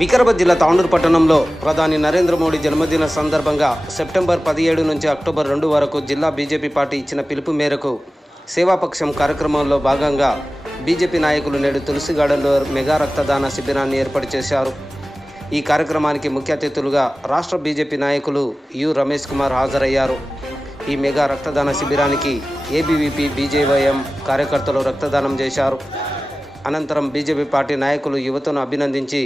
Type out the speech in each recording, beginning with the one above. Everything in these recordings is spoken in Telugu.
వికారాబాద్ జిల్లా తాండూరు పట్టణంలో ప్రధాని నరేంద్ర మోడీ జన్మదిన సందర్భంగా సెప్టెంబర్ పదిహేడు నుంచి అక్టోబర్ రెండు వరకు జిల్లా బీజేపీ పార్టీ ఇచ్చిన పిలుపు మేరకు సేవాపక్షం కార్యక్రమంలో భాగంగా బీజేపీ నాయకులు నేడు తులసిగాడలో మెగా రక్తదాన శిబిరాన్ని ఏర్పాటు చేశారు. ఈ కార్యక్రమానికి ముఖ్య అతిథులుగా రాష్ట్ర బీజేపీ నాయకులు యు రమేష్ కుమార్ హాజరయ్యారు. ఈ మెగా రక్తదాన శిబిరానికి ఏబీవీపీ బీజేవైఎం కార్యకర్తలు రక్తదానం చేశారు. అనంతరం బీజేపీ పార్టీ నాయకులు యువతను అభినందించి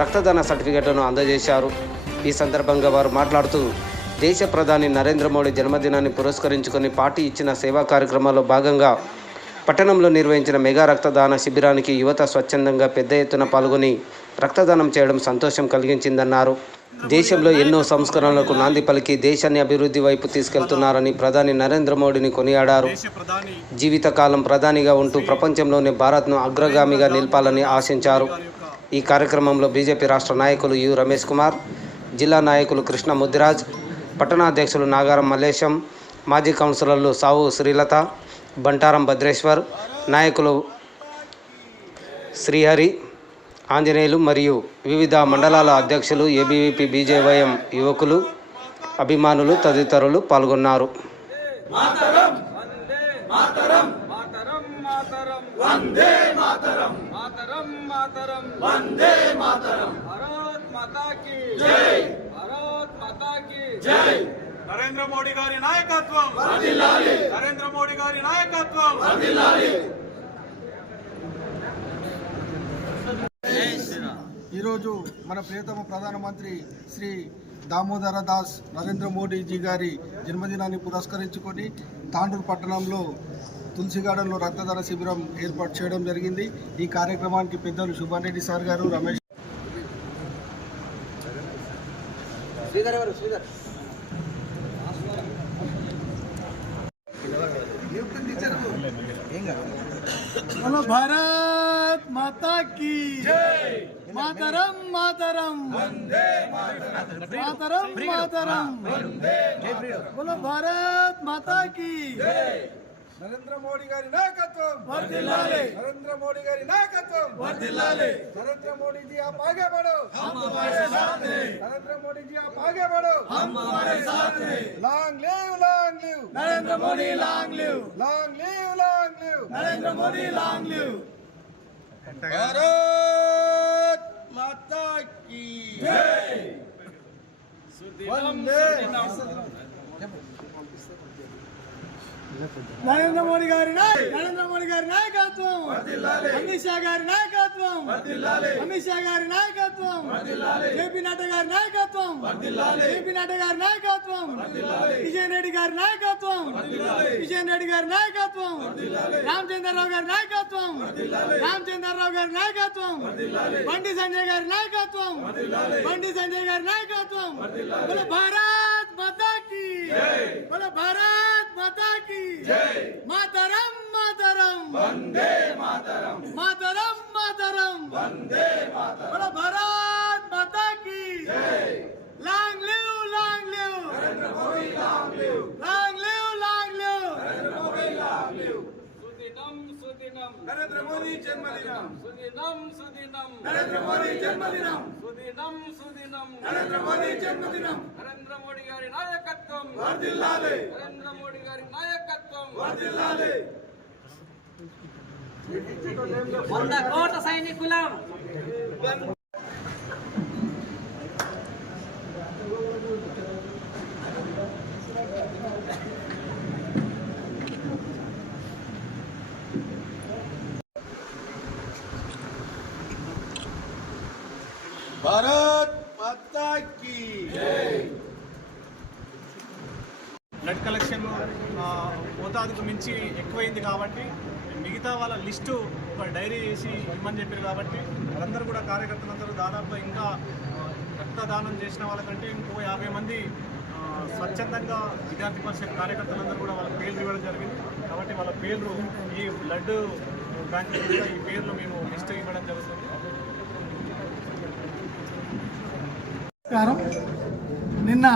రక్తదాన సర్టిఫికెట్లను అందజేశారు. ఈ సందర్భంగా వారు మాట్లాడుతూ దేశ ప్రధాని నరేంద్ర మోడీ జన్మదినాన్ని పురస్కరించుకొని పార్టీ ఇచ్చిన సేవా కార్యక్రమాల్లో భాగంగా పట్టణంలో నిర్వహించిన మెగా రక్తదాన శిబిరానికి యువత స్వచ్ఛందంగా పెద్ద ఎత్తున పాల్గొని రక్తదానం చేయడం సంతోషం కలిగించిందన్నారు. దేశంలో ఎన్నో సంస్కరణలకు నాంది పలికి దేశాన్ని అభివృద్ధి వైపు తీసుకెళ్తున్నారని ప్రధాని నరేంద్ర మోడీని కొనియాడారు. జీవితకాలం ప్రధానిగా ఉంటూ ప్రపంచంలోనే భారత్ను అగ్రగామిగా నిలపాలని ఆశించారు. ఈ కార్యక్రమంలో బీజేపీ రాష్ట్ర నాయకులు యు రమేష్ కుమార్ జిల్లా నాయకులు కృష్ణ ముద్దిరాజ్ పట్టణాధ్యక్షులు నాగారం మల్లేశం మాజీ కౌన్సిలర్లు సావు శ్రీలత బంటారం భద్రేశ్వర్ నాయకులు శ్రీహరి ఆంజనేయులు మరియు వివిధ మండలాల అధ్యక్షులు ఏబీవీపీ బీజేవైఎం యువకులు అభిమానులు తదితరులు పాల్గొన్నారు. మాతరం! మాతరం! వందే మాతరం! మాతరం మాతరం! వందే మాతరం! భారత్ మాతా కీ జై! భారత్ మాతా కీ జై! నరేంద్ర మోడీ గారి నాయకత్వం! నరేంద్ర మోడీ గారి నాయకత్వం! ఈరోజు మన ప్రియతమ ప్రధానమంత్రి శ్రీ దామోదర దాస్ నరేంద్ర మోడీజీ గారి జన్మదినాన్ని పురస్కరించుకొని తాండూరు పట్టణంలో తులసిగార్డెన్లో రక్తదాన శిబిరం ఏర్పాటు చేయడం జరిగింది. ఈ కార్యక్రమానికి పెద్దలు సుభాన్ రెడ్డి సార్ గారు రమేష్ भारत माता की मातरम मातरम मातरम मातरम बोलो भारत माता की నరేంద్ర మోడీ గారి నాయకత్వం वर्दिल्लाले నరేంద్ర మోడీ గారి నాయకత్వం वर्दिल्लाले నరేంద్ర మోడీ జీ आप आगे बढ़ो हम तुम्हारे साथ हैं नरेंद्र मोदी जी आप आगे बढ़ो हम तुम्हारे साथ हैं long live long live Narendra Modi long live long live long live Narendra Modi long live Bharat माता की वंदे నరేంద్ర మోడీ గారి నాయ- నరేంద్ర మోడీ గారి నాయకత్వం అమిత్ షా గారి నాయకత్వం అమిత్ షా గారి నాయకత్వం జేపీ నడ్డా గారి నాయకత్వం జేపీ నడ్డా గారి నాయకత్వం కిషన్ రెడ్డి గారి నాయకత్వం కిషన్ రెడ్డి గారి నాయకత్వం రామచంద్రరావు గారి నాయకత్వం రామచంద్రరావు గారి నాయకత్వం బండి సంజయ్ గారి నాయకత్వం బండి సంజయ్ గారి నాయకత్వం బోలో భారత్ మాతా की बोलो भारत మాతాకి. మాతరం మాతరం. వందే మాతరం. మాతరం మాతరం. వందే మాతరం. భారత్ మాతాకి. Long live long live. Long live. Long live. జన్మదినం నరేంద్ర మోదీ జన్మదినం సుదినం సుదినం నరేంద్ర మోదీ జన్మదినం సుదినం సుదినం నరేంద్ర మోదీ జన్మదినం నరేంద్ర మోడీ గారి నాయకత్వం వర్ధిల్లాలి నరేంద్ర మోడీ గారి నాయకత్వం వర్ధిల్లాలి వంద కోట సైనికులం ఉంది కాబట్టి మిగతా వాళ్ళ లిస్టు ఒక డైరీ చేసి ఇవ్వమని చెప్పారు కాబట్టి వాళ్ళందరూ కూడా కార్యకర్తలందరూ దాదాపు ఇంకా రక్తదానం చేసిన వాళ్ళకంటే ఇంకో యాభై మంది స్వచ్ఛందంగా విద్యార్థి పరిషత్ కార్యకర్తలందరూ కూడా వాళ్ళ పేర్లు ఇవ్వడం జరిగింది. కాబట్టి వాళ్ళ పేర్లు ఈ బ్లడ్ బ్యాంక్ ఈ పేర్లు మేము లిస్ట్ ఇవ్వడం జరుగుతుంది. నమస్కారం. నిన్న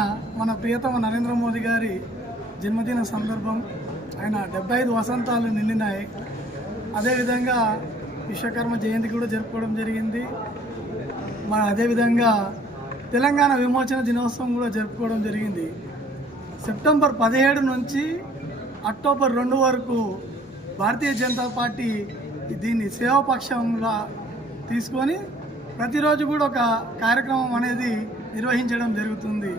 మన ప్రియతమ నరేంద్ర మోదీ గారి జన్మదిన సందర్భం ఆయన డెబ్బై ఐదు వసంతాలు నిండినాయి. అదేవిధంగా విశ్వకర్మ జయంతి కూడా జరుపుకోవడం జరిగింది. మన అదేవిధంగా తెలంగాణ విమోచన దినోత్సవం కూడా జరుపుకోవడం జరిగింది. సెప్టెంబర్ పదిహేడు నుంచి అక్టోబర్ రెండు వరకు భారతీయ జనతా పార్టీ దీన్ని సేవాపక్షంగా తీసుకొని ప్రతిరోజు కూడా ఒక కార్యక్రమం అనేది నిర్వహించడం జరుగుతుంది.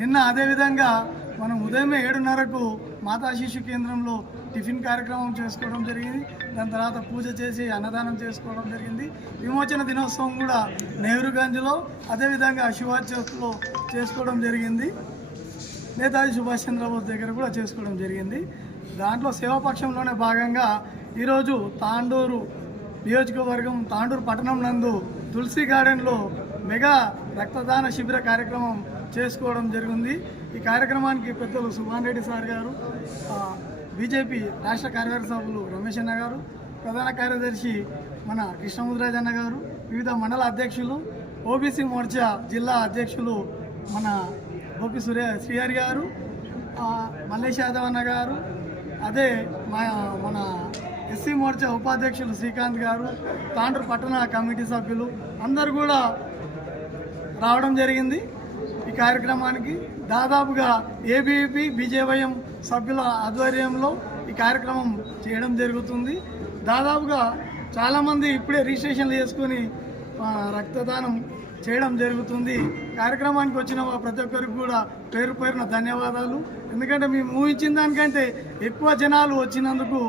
నిన్న అదేవిధంగా మనం ఉదయం ఏడున్నరకు మాతా శిశు కేంద్రంలో టిఫిన్ కార్యక్రమం చేసుకోవడం జరిగింది. దాని తర్వాత పూజ చేసి అన్నదానం చేసుకోవడం జరిగింది. విమోచన దినోత్సవం కూడా నెహ్రూగంజ్లో అదేవిధంగా శివాజ్ చేసుకోవడం జరిగింది. నేతాజీ సుభాష్ చంద్రబోస్ దగ్గర కూడా చేసుకోవడం జరిగింది. దాంట్లో సేవాపక్షంలోనే భాగంగా ఈరోజు తాండూరు నియోజకవర్గం తాండూరు పట్టణం నందు తులసి గార్డెన్లో మెగా రక్తదాన శిబిర కార్యక్రమం చేసుకోవడం జరిగింది. ఈ కార్యక్రమానికి పెద్దలు సుభాన్ రెడ్డి సార్ గారు బీజేపీ రాష్ట్ర కార్యవర్గ సభ్యులు రమేష్ అన్న గారు ప్రధాన కార్యదర్శి మన కృష్ణముద్రాజ్ అన్న గారు వివిధ మండల అధ్యక్షులు ఓబీసీ మోర్చా జిల్లా అధ్యక్షులు మన గోపి సురే శ్రీహరి గారు మల్లేష్ యాదవ్ అన్న గారు అదే మా మన ఎస్సీ మోర్చా ఉపాధ్యక్షులు శ్రీకాంత్ గారు తాండ్రు పట్టణ కమిటీ సభ్యులు అందరు కూడా రావడం జరిగింది. ఈ కార్యక్రమానికి దాదాపుగా ఏబీపీ బీజేవైఎం సభ్యుల ఆధ్వర్యంలో ఈ కార్యక్రమం చేయడం జరుగుతుంది. దాదాపుగా చాలామంది ఇప్పుడే రిజిస్ట్రేషన్లు చేసుకొని రక్తదానం చేయడం జరుగుతుంది. కార్యక్రమానికి వచ్చిన ప్రతి ఒక్కరికి కూడా పేరు పేరున ధన్యవాదాలు. ఎందుకంటే మేము ఊహించిన దానికంటే ఎక్కువ జనాలు వచ్చినందుకు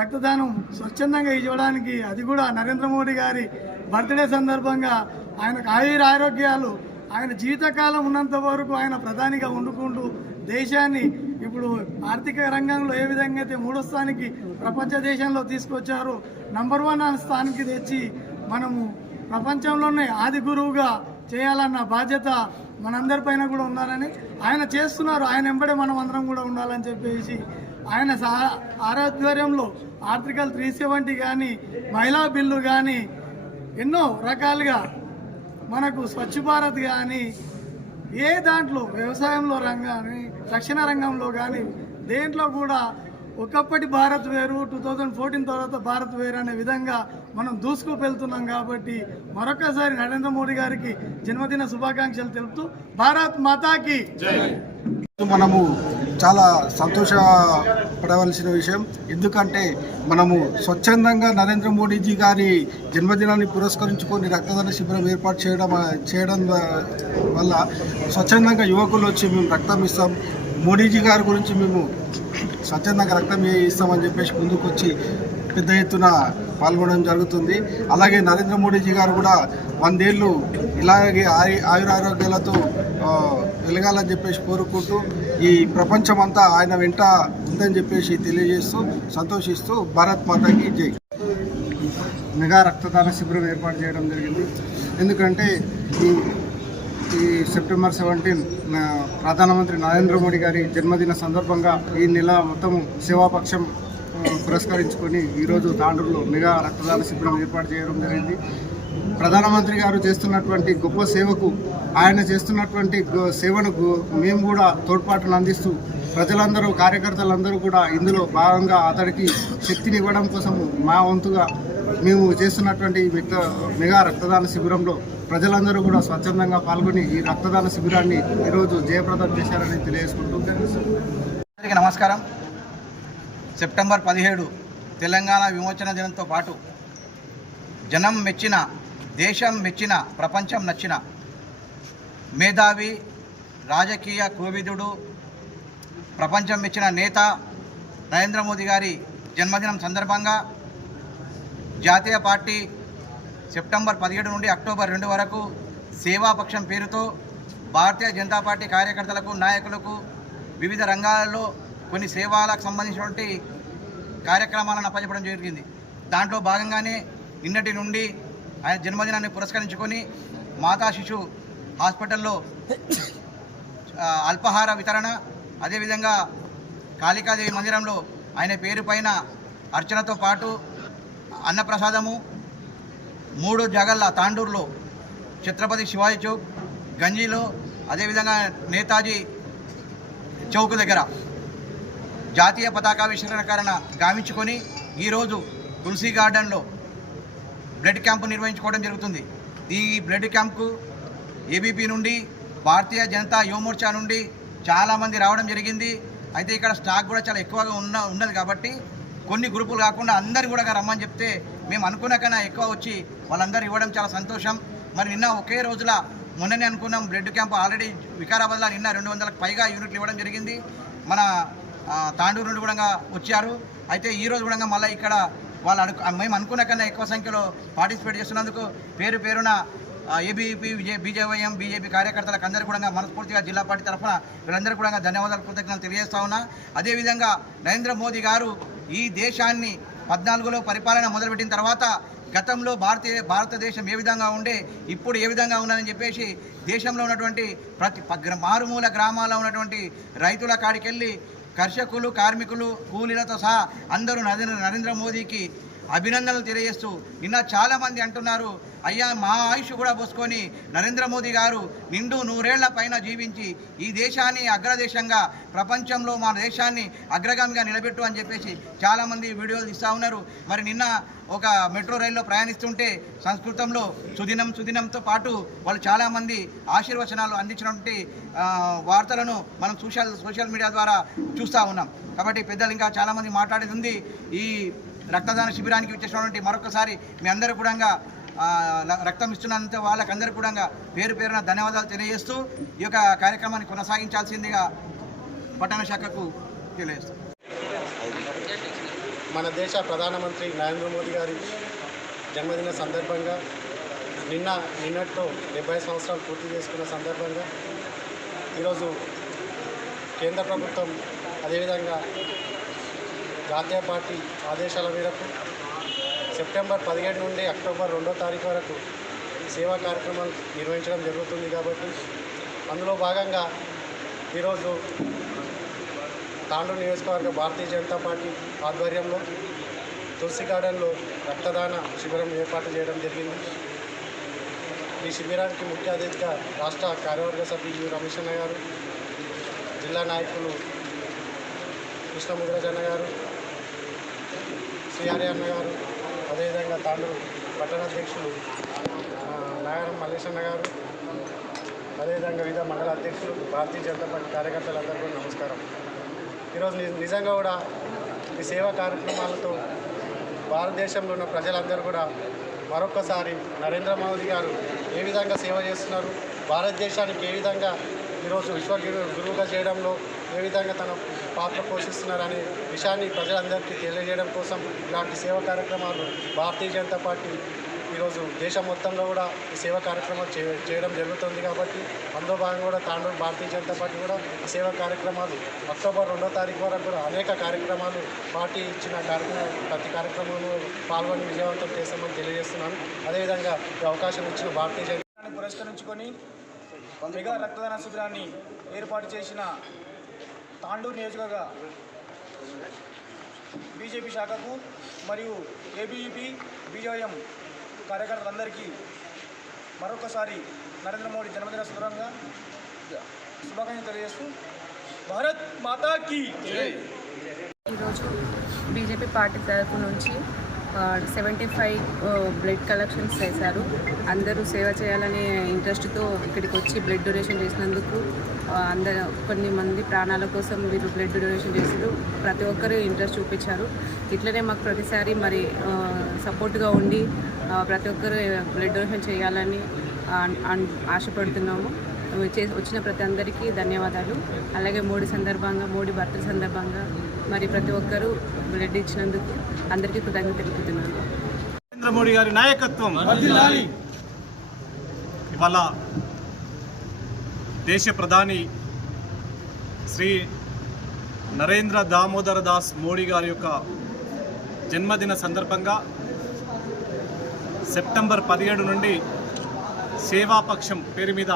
రక్తదానం స్వచ్ఛందంగా ఇవ్వడానికి అది కూడా నరేంద్ర మోడీ గారి బర్త్డే సందర్భంగా ఆయనకు ఆయుర ఆరోగ్యాలు ఆయన జీవితకాలం ఉన్నంత వరకు ఆయన ప్రధానిగా వండుకుంటూ దేశాన్ని ఇప్పుడు ఆర్థిక రంగంలో ఏ విధంగా అయితే మూడో స్థానికి ప్రపంచ దేశంలో తీసుకొచ్చారో నంబర్ వన్ స్థానికి తెచ్చి మనము ప్రపంచంలోనే ఆది గురువుగా చేయాలన్న బాధ్యత మనందరిపైన కూడా ఉండాలని ఆయన చేస్తున్నారు. ఆయన వెంబడే మనం అందరం కూడా ఉండాలని చెప్పేసి ఆయన సహా ఆరాధ్వర్యంలో ఆర్టికల్ త్రీ సెవెంటీ కానీ మహిళా బిల్లు కానీ ఎన్నో రకాలుగా మనకు స్వచ్ఛ భారత్ కానీ ఏ దాంట్లో వ్యవసాయంలో రంగాన్ని రక్షణ రంగంలో కానీ దేంట్లో కూడా ఒకప్పటి భారత్ వేరు టూ థౌజండ్ ఫోర్టీన్ తర్వాత భారత్ వేరు అనే విధంగా మనం దూసుకు వెళ్తున్నాం కాబట్టి మరొకసారి నరేంద్ర మోడీ గారికి జన్మదిన శుభాకాంక్షలు తెలుపుతూ భారత్ మాతాకి. మనము చాలా సంతోషపడవలసిన విషయం. ఎందుకంటే మనము స్వచ్ఛందంగా నరేంద్ర మోడీజీ గారి జన్మదినాన్ని పురస్కరించుకొని రక్తదాన శిబిరం ఏర్పాటు చేయడం చేయడం వల్ల స్వచ్ఛందంగా యువకులు వచ్చి మేము రక్తం ఇస్తాం. మోడీజీ గారి గురించి మేము స్వచ్ఛందంగా రక్తం ఇస్తామని చెప్పేసి ముందుకు వచ్చి పెద్ద ఎత్తున పాల్గొనడం జరుగుతుంది. అలాగే నరేంద్ర మోడీజీ గారు కూడా వందేళ్ళు ఇలాగే ఆయు ఆయురారోగ్యాలతో వెలగాలని చెప్పేసి కోరుకుంటూ ఈ ప్రపంచం అంతా ఆయన వెంట ఉందని చెప్పేసి తెలియజేస్తూ సంతోషిస్తూ భారత్ మాతాకి జై. మెగా రక్తదాన శిబిరం ఏర్పాటు చేయడం జరిగింది. ఎందుకంటే ఈ ఈ సెప్టెంబర్ సెవెంటీన్ ప్రధానమంత్రి నరేంద్ర మోడీ గారి జన్మదిన సందర్భంగా ఈ నెల మొత్తం సేవాపక్షం పురస్కరించుకొని ఈరోజు తాండూరులో మెగా రక్తదాన శిబిరం ఏర్పాటు చేయడం జరిగింది. ప్రధానమంత్రి గారు చేస్తున్నటువంటి గొప్ప సేవకు ఆయన చేస్తున్నటువంటి సేవను మేము కూడా తోడ్పాటును అందిస్తూ ప్రజలందరూ కార్యకర్తలందరూ కూడా ఇందులో భాగంగా అతడికి శక్తిని ఇవ్వడం కోసము మా వంతుగా మేము చేస్తున్నటువంటి ఈ మెగా మెగా రక్తదాన శిబిరంలో ప్రజలందరూ కూడా స్వచ్ఛందంగా పాల్గొని ఈ రక్తదాన శిబిరాన్ని ఈరోజు జయప్రదం చేశారని తెలియజేసుకుంటూ అందరికీ నమస్కారం. సెప్టెంబర్ పదిహేడు తెలంగాణ విమోచన దినంతో పాటు జనం మెచ్చిన దేశం మెచ్చిన ప్రపంచం నచ్చిన మేధావి రాజకీయ కోవిదుడు ప్రపంచం మెచ్చిన నేత నరేంద్ర మోదీ గారి జన్మదినం సందర్భంగా జాతీయ పార్టీ సెప్టెంబర్ పదిహేడు నుండి అక్టోబర్ రెండు వరకు సేవాపక్షం పేరుతో భారతీయ జనతా పార్టీ కార్యకర్తలకు నాయకులకు వివిధ రంగాలలో కొన్ని సేవలకు సంబంధించినటువంటి కార్యక్రమాలను అప్పచెప్పడం జరిగింది. దాంట్లో భాగంగానే నిన్నటి నుండి ఆయన జన్మదినాన్ని పురస్కరించుకొని మాతా శిశు హాస్పిటల్లో అల్పాహార వితరణ అదేవిధంగా కాళికాదేవి మందిరంలో ఆయన పేరు పైన అర్చనతో పాటు అన్నప్రసాదము మూడు జగళ్ళ తాండూరులో ఛత్రపతి శివాజీ చౌక్ గంజీలో అదేవిధంగా నేతాజీ చౌక్ దగ్గర జాతీయ పతాకావిష్కరణ గావించుకొని ఈరోజు తులసి గార్డెన్లో బ్లడ్ క్యాంపు నిర్వహించుకోవడం జరుగుతుంది. ఈ బ్లడ్ క్యాంప్కు ఏబీపీ నుండి భారతీయ జనతా యువమోర్చా నుండి చాలామంది రావడం జరిగింది. అయితే ఇక్కడ స్టాక్ కూడా చాలా ఎక్కువగా ఉన్న ఉన్నది కాబట్టి కొన్ని గ్రూపులు కాకుండా అందరు కూడా రమ్మని చెప్తే మేము అనుకున్న కన్నా ఎక్కువ వచ్చి వాళ్ళందరూ ఇవ్వడం చాలా సంతోషం. మరి నిన్న ఒకే రోజుల మొన్ననే అనుకున్నాం బ్లడ్ క్యాంప్ ఆల్రెడీ వికారాబాద్లో నిన్న రెండు వందలకు పైగా యూనిట్లు ఇవ్వడం జరిగింది. మన తాండూరు నుండి కూడా వచ్చారు. అయితే ఈరోజు కూడా మళ్ళీ ఇక్కడ వాళ్ళు అను మేము అనుకున్న కన్నా ఎక్కువ సంఖ్యలో పార్టిసిపేట్ చేస్తున్నందుకు పేరు పేరున ఏబీపీ విజయ బీజేవైఎం బీజేపీ కార్యకర్తలకు అందరూ కూడా మనస్ఫూర్తిగా జిల్లా పార్టీ తరఫున వీళ్ళందరూ కూడా ధన్యవాదాలు కృతజ్ఞతలు తెలియజేస్తా ఉన్నా. అదేవిధంగా నరేంద్ర మోదీ గారు ఈ దేశాన్ని పద్నాలుగులో పరిపాలన మొదలుపెట్టిన తర్వాత గతంలో భారతీయ భారతదేశం ఏ విధంగా ఉండే ఇప్పుడు ఏ విధంగా ఉన్నదని చెప్పేసి దేశంలో ఉన్నటువంటి ప్రతి మారుమూల గ్రామాల్లో ఉన్నటువంటి రైతుల కాడికెళ్ళి కర్షకులు కార్మికులు కూలీలతో సహా అందరూ నరేంద్ర నరేంద్ర మోదీకి అభినందనలు తెలియజేస్తూ నిన్న చాలామంది అంటున్నారు అయ్యా మా ఆయుష్ కూడా పోసుకొని నరేంద్ర మోదీ గారు నిండు నూరేళ్ళ పైన జీవించి ఈ దేశాన్ని అగ్రదేశంగా ప్రపంచంలో మన దేశాన్ని అగ్రగామిగా నిలబెట్టు అని చెప్పేసి చాలామంది వీడియోలు ఇస్తూ ఉన్నారు. మరి నిన్న ఒక మెట్రో రైల్లో ప్రయాణిస్తుంటే సంస్కృతంలో సుదినం సుదినంతో పాటు వాళ్ళు చాలామంది ఆశీర్వచనాలు అందించినటువంటి వార్తలను మనం సోషల్ సోషల్ మీడియా ద్వారా చూస్తూ ఉన్నాం. కాబట్టి పెద్దలు ఇంకా చాలామంది మాట్లాడేది ఉంది. ఈ రక్తదాన శిబిరానికి వచ్చేసినటువంటి మరొకసారి మీ అందరూ కూడా రక్తం ఇస్తున్నంత వాళ్ళకందరూ కూడా పేరు పేరున ధన్యవాదాలు తెలియజేస్తూ ఈ యొక్క కార్యక్రమాన్ని కొనసాగించాల్సిందిగా పట్టణ శాఖకు తెలియజేస్తాం. మన దేశ ప్రధానమంత్రి నరేంద్ర మోదీ గారి జన్మదిన సందర్భంగా నిన్న నిన్నట్లో డెబ్బై సంవత్సరాలు పూర్తి చేసుకున్న సందర్భంగా ఈరోజు కేంద్ర ప్రభుత్వం అదేవిధంగా జాతీయ పార్టీ ఆదేశాల మేరకు సెప్టెంబర్ పదిహేడు నుండి అక్టోబర్ రెండో తారీఖు వరకు సేవా కార్యక్రమాలు నిర్వహించడం జరుగుతుంది కాబట్టి అందులో భాగంగా ఈరోజు తాండూరు నియోజకవర్గ భారతీయ జనతా పార్టీ ఆధ్వర్యంలో తులసి గార్డెన్లో రక్తదాన శిబిరం ఏర్పాటు చేయడం జరిగింది. ఈ శిబిరానికి ముఖ్య అతిథిగా రాష్ట్ర కార్యవర్గ సభ్యులు రమేష్ అన్న గారు జిల్లా నాయకులు కృష్ణముద్రజన్న గారు సిఆర్ఏ అన్న గారు అదేవిధంగా తాండూరు పట్టణ అధ్యక్షులు నాగరం మల్లేశన్న గారు అదేవిధంగా వివిధ మండల అధ్యక్షులు భారతీయ జనతా పార్టీ కార్యకర్తలందరూ కూడా నమస్కారం. ఈరోజు నిజంగా కూడా ఈ సేవా కార్యక్రమాలతో భారతదేశంలో ఉన్న ప్రజలందరూ కూడా మరొకసారి నరేంద్ర మోదీ గారు ఏ విధంగా సేవ చేస్తున్నారు భారతదేశానికి ఏ విధంగా ఈరోజు విశ్వ గురువుగా చేయడంలో ఏ విధంగా తన పాత్ర పోషిస్తున్నారనే విషయాన్ని ప్రజలందరికీ తెలియజేయడం కోసం ఇలాంటి సేవా కార్యక్రమాలు భారతీయ జనతా పార్టీ ఈరోజు దేశం మొత్తంలో కూడా ఈ సేవా కార్యక్రమాలు చే చేయడం జరుగుతుంది కాబట్టి అందులో భాగంగా కూడా తాండూరు భారతీయ జనతా పార్టీ కూడా ఈ సేవా కార్యక్రమాలు అక్టోబర్ రెండో తారీఖు వరకు కూడా అనేక కార్యక్రమాలు పార్టీ ఇచ్చిన కార్యక్రమం ప్రతి కార్యక్రమంలో పాల్గొని విజయవంతం చేస్తామని తెలియజేస్తున్నాను. అదేవిధంగా ఈ అవకాశం ఇచ్చిన భారతీయ జనతా పురస్కరించుకొని మెగా రక్తదాన శిబిరాన్ని ఏర్పాటు చేసిన తాండూరు నియోజకవర్గ బీజేపీ శాఖకు మరియు ఏబీఈపీ బీజేఎం కార్యకర్తలందరికీ మరొకసారి నరేంద్ర మోడీ జన్మదిన సందర్భంగా శుభాకాంక్షలు తెలియజేస్తూ భారత్ మాతాకి ఈరోజు బీజేపీ పార్టీ తరపు నుంచి సెవెంటీ ఫైవ్ బ్లడ్ కలెక్షన్స్ చేశారు. అందరూ సేవ చేయాలనే ఇంట్రెస్ట్తో ఇక్కడికి వచ్చి బ్లడ్ డొనేషన్ చేసినందుకు ఆ, అందరు కొన్ని మంది ప్రాణాల కోసం వీరు బ్లడ్ డొనేషన్ చేశారు. ప్రతి ఒక్కరు ఇంట్రెస్ట్ చూపించారు. ఇట్లనే మాకు ప్రతిసారి మరి సపోర్ట్గా ఉండి ప్రతి ఒక్కరు బ్లడ్ డొనేషన్ చేయాలని ఆశపడుతున్నాము. వచ్చే- వచ్చిన ప్రతి అందరికీ ధన్యవాదాలు. అలాగే మోడీ సందర్భంగా మోడీ బర్త్డే సందర్భంగా మరి ప్రతి ఒక్కరూ బ్లడ్ ఇచ్చినందుకు అందరికీ కృతజ్ఞత తెలుపుతున్నాను. నరేంద్ర మోడీ గారి నాయకత్వం. ఇవాళ దేశ ప్రధాని శ్రీ నరేంద్ర దామోదర దాస్ మోడీ గారి యొక్క జన్మదిన సందర్భంగా సెప్టెంబర్ పదిహేడు నుండి సేవాపక్షం పేరు మీద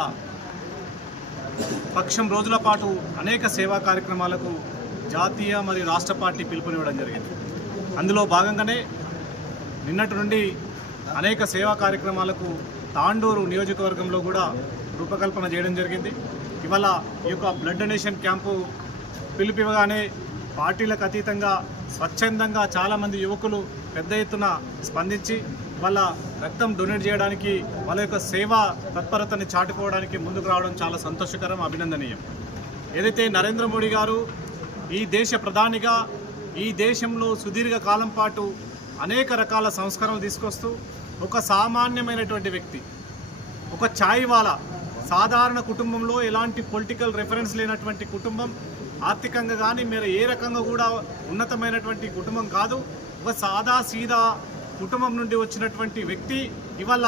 పక్షం రోజుల పాటు అనేక సేవా కార్యక్రమాలకు జాతీయ మరియు రాష్ట్ర పార్టీ పిలుపునివ్వడం జరిగింది. అందులో భాగంగానే నిన్నటి నుండి అనేక సేవా కార్యక్రమాలకు తాండూరు నియోజకవర్గంలో కూడా రూపకల్పన చేయడం జరిగింది. ఇవాళ ఈ యొక్క బ్లడ్ డొనేషన్ క్యాంపు పిలిపివ్వగానే పార్టీలకు అతీతంగా స్వచ్ఛందంగా చాలామంది యువకులు పెద్ద ఎత్తున స్పందించి వాళ్ళ రక్తం డొనేట్ చేయడానికి వాళ్ళ యొక్క సేవా తత్పరతని చాటుకోవడానికి ముందుకు రావడం చాలా సంతోషకరం అభినందనీయం. ఏదైతే నరేంద్ర మోడీ గారు ఈ దేశ ప్రధానిగా ఈ దేశంలో సుదీర్ఘ కాలం పాటు అనేక రకాల సంస్కరణలు తీసుకొస్తూ ఒక సామాన్యమైనటువంటి వ్యక్తి ఒక ఛాయ్వాలా సాధారణ కుటుంబంలో ఎలాంటి పొలిటికల్ రెఫరెన్స్ లేనటువంటి కుటుంబం ఆర్థికంగా కానీ మీరు ఏ రకంగా కూడా ఉన్నతమైనటువంటి కుటుంబం కాదు ఒక సాదా సీదా కుటుంబం నుండి వచ్చినటువంటి వ్యక్తి ఇవాళ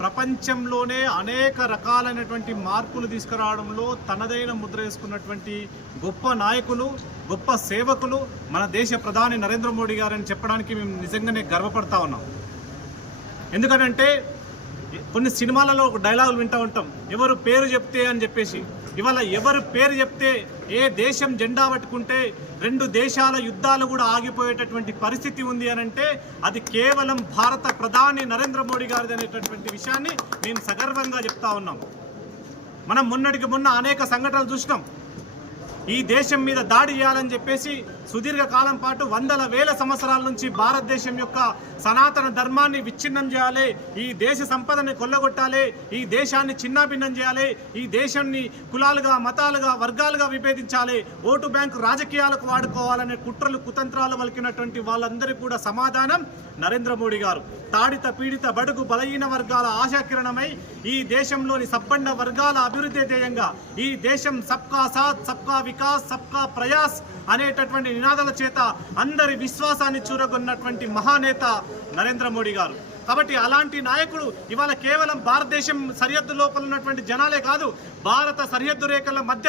ప్రపంచంలోనే అనేక రకాలైనటువంటి మార్పులు తీసుకురావడంలో తనదైన ముద్ర వేసుకున్నటువంటి గొప్ప నాయకులు గొప్ప సేవకులు మన దేశ ప్రధాని నరేంద్ర మోడీ గారని చెప్పడానికి మేము నిజంగానే గర్వపడతా ఉన్నాం. ఎందుకనంటే కొన్ని సినిమాలలో ఒక డైలాగులు వింటూ ఉంటాం. ఎవరు పేరు చెప్తే అని చెప్పేసి. ఇవాళ ఎవరు పేరు చెప్తే ఏ దేశం జెండా పట్టుకుంటే రెండు దేశాల యుద్ధాలు కూడా ఆగిపోయేటటువంటి పరిస్థితి ఉంది అని అంటే అది కేవలం భారత ప్రధాని నరేంద్ర మోడీ గారిది అనేటటువంటి విషయాన్ని మేము సగర్వంగా చెప్తా ఉన్నాం. మనం మొన్నటికి మొన్న అనేక సంఘటనలు చూసినాం. ఈ దేశం మీద దాడి చేయాలని చెప్పేసి సుదీర్ఘ కాలం పాటు వందల వేల సంవత్సరాల నుంచి భారతదేశం యొక్క సనాతన ధర్మాన్ని విచ్ఛిన్నం చేయాలి. ఈ దేశ సంపదని కొల్లగొట్టాలి. ఈ దేశాన్ని చిన్నాభిన్నం చేయాలి. ఈ దేశాన్ని కులాలుగా మతాలుగా వర్గాలుగా విభేదించాలి. ఓటు బ్యాంకు రాజకీయాలకు వాడుకోవాలనే కుట్రలు కుతంత్రాలు వలికినటువంటి వాళ్ళందరికీ కూడా సమాధానం నరేంద్ర మోడీ గారు. తాడిత పీడిత బడుగు బలహీన వర్గాల ఆశాకిరణమై ఈ దేశంలోని సబ్బండ వర్గాల అభివృద్ధి ధ్యేయంగా ఈ దేశం సబ్కా సాత్ సబ్కా వికాస్ సబ్కా ప్రయాస్ అనేటటువంటి నినాదాల చేత అందరి విశ్వాసాన్ని చూరగొన్నటువంటి మహానేత నరేంద్ర మోడీ గారు. కాబట్టి అలాంటి నాయకుడు ఇవాళ కేవలం భారతదేశం సరిహద్దు లోపల ఉన్నటువంటి జనాలే కాదు భారత సరిహద్దు రేఖల మధ్య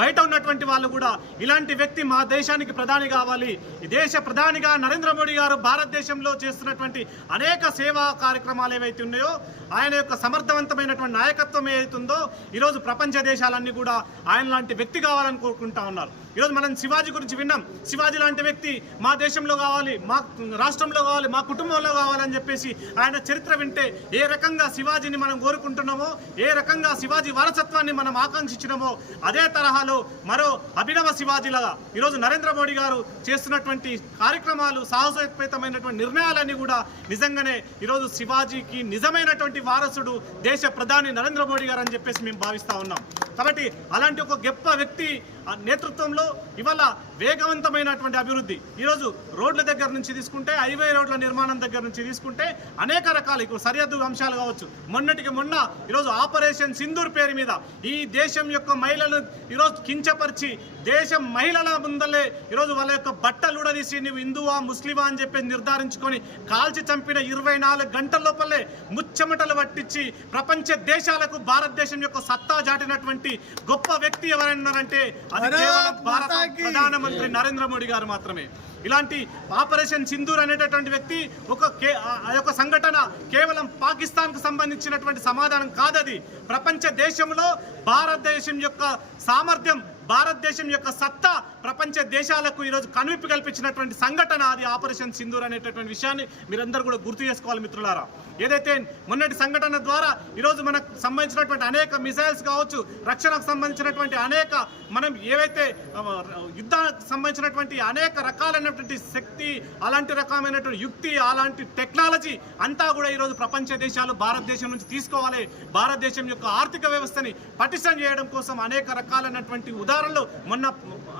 బయట ఉన్నటువంటి వాళ్ళు కూడా ఇలాంటి వ్యక్తి మా దేశానికి ప్రధాని కావాలి. దేశ ప్రధానిగా నరేంద్ర మోడీ గారు భారతదేశంలో చేస్తున్నటువంటి అనేక సేవా కార్యక్రమాలు ఏవైతే ఉన్నాయో ఆయన యొక్క సమర్థవంతమైనటువంటి నాయకత్వం ఏదైతుందో ఈరోజు ప్రపంచ దేశాలన్నీ కూడా ఆయన లాంటి వ్యక్తి కావాలని కోరుకుంటా ఉన్నారు. ఈరోజు మనం శివాజీ గురించి విన్నాం. శివాజీ లాంటి వ్యక్తి మా దేశంలో కావాలి మా రాష్ట్రంలో కావాలి మా కుటుంబంలో కావాలని చెప్పేసి ఆయన చరిత్ర వింటే ఏ రకంగా శివాజీని మనం కోరుకుంటున్నామో ఏ రకంగా శివాజీ వారసత్వాన్ని మనం ఆకాంక్షించినామో అదే తరహా కార్యక్రమాలు మరో అభినవ శివాజీలాగా ఈరోజు నరేంద్ర మోడీ గారు చేస్తున్నటువంటి కార్యక్రమాలు సాహసోపేతమైనటువంటి నిర్ణయాలన్నీ కూడా నిజంగానే ఈరోజు శివాజీకి నిజమైనటువంటి వారసుడు దేశ ప్రధాని నరేంద్ర మోడీ గారు అని చెప్పేసి మేము భావిస్తూ ఉన్నాం. కాబట్టి అలాంటి ఒక గొప్ప వ్యక్తి నేతృత్వంలో ఇవాళ వేగవంతమైనటువంటి అభివృద్ధి. ఈరోజు రోడ్ల దగ్గర నుంచి తీసుకుంటే హైవే రోడ్ల నిర్మాణం దగ్గర నుంచి తీసుకుంటే అనేక రకాల ఇప్పుడు సరిహద్దు అంశాలు కావచ్చు. మొన్నటికి మొన్న ఈరోజు ఆపరేషన్ సింధూర్ పేరు మీద ఈ దేశం యొక్క మహిళలు ఈరోజు కించపరిచి దేశం మహిళల ముందలే ఈరోజు వాళ్ళ యొక్క బట్టలు ఉడదీసి నువ్వు హిందువా ముస్లిమా అని చెప్పి నిర్ధారించుకొని కాల్చి చంపిన ఇరవై నాలుగు గంటల లోపలే ముచ్చమటలు పట్టించి ప్రపంచ దేశాలకు భారతదేశం యొక్క సత్తా చాటినటువంటి గొప్ప వ్యక్తి ఎవరైనారంటే అది కేవలం భారత ప్రధానమంత్రి నరేంద్ర మోడీ గారు మాత్రమే. ఇలాంటి ఆపరేషన్ సింధూర్ అనేటటువంటి వ్యక్తి ఒక కే- ఆ యొక్క సంఘటన కేవలం పాకిస్తాన్కు సంబంధించినటువంటి సమాధానం కాదది. ప్రపంచ దేశంలో భారతదేశం యొక్క సామర్థ్యం భారతదేశం యొక్క సత్తా ప్రపంచ దేశాలకు ఈరోజు కనువిప్పు కల్పించినటువంటి సంఘటన అది ఆపరేషన్ సింధూర్ అనేటటువంటి విషయాన్ని మీరందరూ కూడా గుర్తు చేసుకోవాలి మిత్రులారా. ఏదైతే మొన్నటి సంఘటన ద్వారా ఈరోజు మనకు సంబంధించినటువంటి అనేక మిసైల్స్ కావచ్చు రక్షణకు సంబంధించినటువంటి అనేక మనం ఏవైతే యుద్ధానికి సంబంధించినటువంటి అనేక రకాలైనటువంటి శక్తి అలాంటి రకమైనటువంటి యుక్తి అలాంటి టెక్నాలజీ అంతా కూడా ఈరోజు ప్రపంచ దేశాలు భారతదేశం నుంచి తీసుకోవాలి. భారతదేశం యొక్క ఆర్థిక వ్యవస్థని పటిష్టం చేయడం కోసం అనేక రకాలైనటువంటి ఉదాహరణలు మొన్న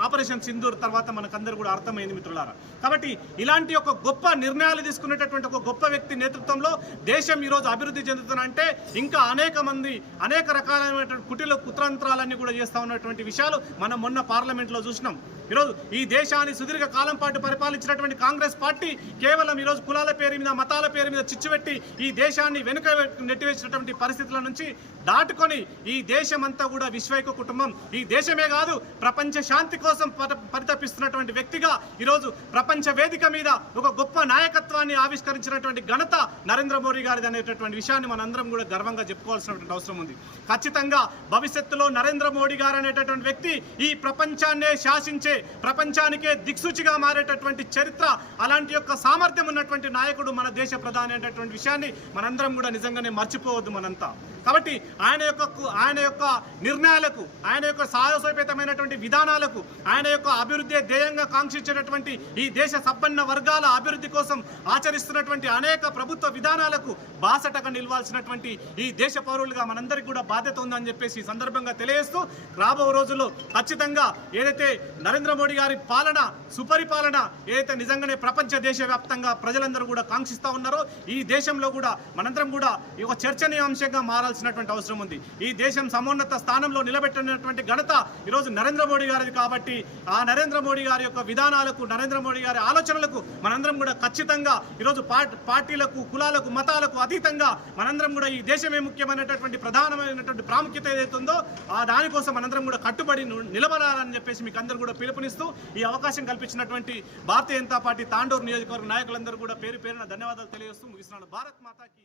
ఆపరేషన్ సింధూర్ తర్వాత మనకందరూ కూడా అర్థమైంది మిత్రులారా. కాబట్టి ఇలాంటి ఒక గొప్ప నిర్ణయాలు తీసుకునేటటువంటి ఒక గొప్ప వ్యక్తి నేతృత్వంలో దేశం ఈరోజు అభివృద్ధి చెందుతుందంటే ఇంకా అనేక మంది అనేక రకాలైనటువంటి కుటిల కుతంత్రాలన్నీ కూడా చేస్తా ఉన్నటువంటి విషయాలు మనం మొన్న పార్లమెంట్లో చూసినాం. ఈరోజు ఈ దేశాన్ని సుదీర్ఘ కాలం పాటు పరిపాలించినటువంటి కాంగ్రెస్ పార్టీ కేవలం ఈరోజు కులాల పేరు మీద మతాల పేరు మీద చిచ్చుపెట్టి ఈ దేశాన్ని వెనుక నెట్టివేసినటువంటి పరిస్థితుల నుంచి దాటుకొని ఈ దేశం అంతా కూడా విశ్వైక కుటుంబం ఈ దేశమే కాదు ప్రపంచ శాంతి కోసం పరితపిస్తున్నటువంటి వ్యక్తిగా ఈరోజు ప్రపంచ వేదిక మీద ఒక గొప్ప నాయకత్వాన్ని ఆవిష్కరించినటువంటి ఘనత నరేంద్ర మోడీ గారిది అనేటటువంటి విషయాన్ని మనందరం కూడా గర్వంగా చెప్పుకోవాల్సినటువంటి అవసరం ఉంది. ఖచ్చితంగా భవిష్యత్తులో నరేంద్ర మోడీ గారు అనేటటువంటి వ్యక్తి ఈ ప్రపంచాన్నే శాసించే ప్రపంచానికే దిక్సూచిగా మారేటటువంటి చరిత్ర అలాంటి యొక్క సామర్థ్యం ఉన్నటువంటి నాయకుడు మన దేశ ప్రధాని అనేటటువంటి విషయాన్ని మనందరం కూడా నిజంగానే మర్చిపోవద్దు మనంతా. కాబట్టి ఆయన యొక్క ఆయన యొక్క నిర్ణయాలకు ఆయన యొక్క సాహసోపేతమైనటువంటి విధానాలకు ఆయన యొక్క అభివృద్ధి ధ్యేయంగా కాంక్షించేటటువంటి ఈ దేశ సంపన్న వర్గాల అభివృద్ధి కోసం ఆచరిస్తున్నటువంటి అనేక ప్రభుత్వ విధానాలకు బాసటగా నిలవాల్సినటువంటి ఈ దేశ పౌరులుగా మనందరికీ కూడా బాధ్యత ఉందని చెప్పేసి ఈ సందర్భంగా తెలియజేస్తూ రాబో రోజుల్లో ఖచ్చితంగా ఏదైతే నరేంద్ర మోడీ గారి పాలన సుపరిపాలన ఏదైతే నిజంగానే ప్రపంచ దేశవ్యాప్తంగా ప్రజలందరూ కూడా కాంక్షిస్తూ ఉన్నారో ఈ దేశంలో కూడా మనందరం కూడా ఈ ఒక చర్చనీయాంశంగా మారాల్సినటువంటి అవసరం ఉంది. ఈ దేశం సమున్నత స్థానంలో నిలబెట్టినటువంటి ఘనత ఈరోజు నరేంద్ర మోడీ గారిది కాబట్టి ఆ నరేంద్ర మోడీ గారి యొక్క విధానాలకు నరేంద్ర మోడీ గారి ఆలోచనలకు మనందరం కూడా ఖచ్చితంగా ఈరోజు పార్ట్- పార్టీలకు కులాలకు మతాలకు అతీతంగా మనందరం కూడా ఈ దేశమే ముఖ్యమైనటువంటి ప్రధానమైనటువంటి ప్రాముఖ్యత ఏదైతే ఉందో ఆ దానికోసం మనందరం కూడా కట్టుబడి నిలబడాలని చెప్పేసి మీకు అందరూ కూడా పిలుపునిస్తూ ఈ అవకాశం కల్పించినటువంటి భారతీయ జనతా పార్టీ తాండూరు నియోజకవర్గ నాయకులందరూ కూడా పేరు పేరున ధన్యవాదాలు తెలియజేస్తూ ముగిస్తున్నాను. భారత్ మాతాకి